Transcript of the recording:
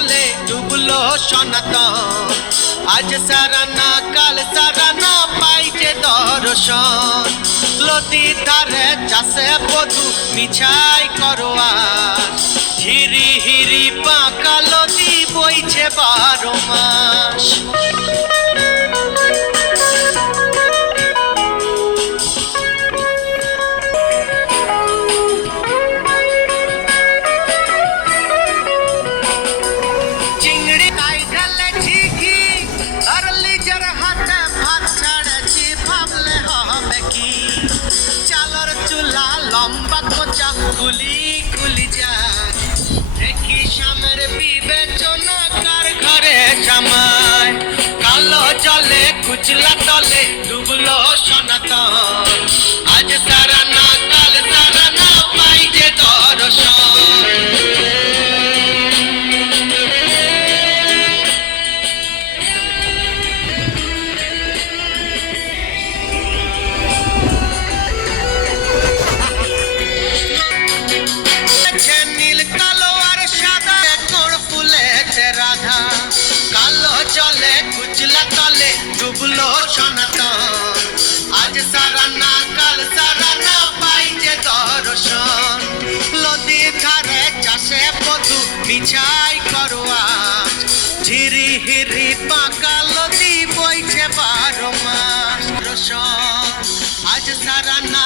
তলে ডুবলো সনাতন। আজ সারা না কাল সারা না পাই যে দর্শন। নদীর ধারে চাষে বধু মিছাই করো আজ। হিরি হিরি বাঁকা নদী বইছে 12 মাস। লম্বা কোচা কুলি কুলি যায় দেখি সামের বিবেচনা কার ঘরে জামায়। কালো জলে কুচলা তলে ডুবলো সনাতন। আজ সারা না কাল সারা না পাই যে দর্শন। কালো জলে কুচলা তলে ডুবলো সনাতন। আজ সারা না কাল সারা না পাই যে দর্শন। নদীর ধারে চাষে বধু মিছাই করো আজ। ঝিরি হিরি পাকা নদী বইছে 12 মাস। আজ সারা না